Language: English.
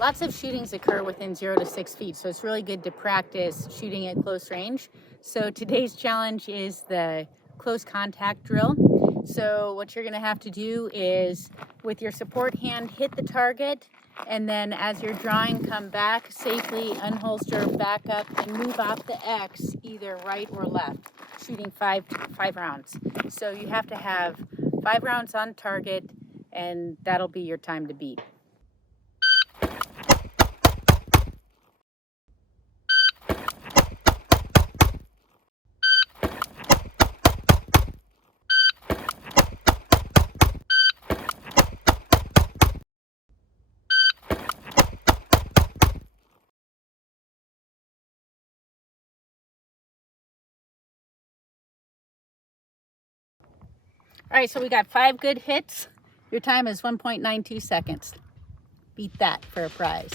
Lots of shootings occur within 0 to 6 feet, so it's really good to practice shooting at close range. So today's challenge is the close contact drill. So what you're going to have to do is, with your support hand, hit the target, and then as you're drawing, come back safely, unholster, back up, and move off the X either right or left, shooting five rounds. So you have to have 5 rounds on target, and that'll be your time to beat. All right, so we got 5 good hits. Your time is 1.92 seconds. Beat that for a prize.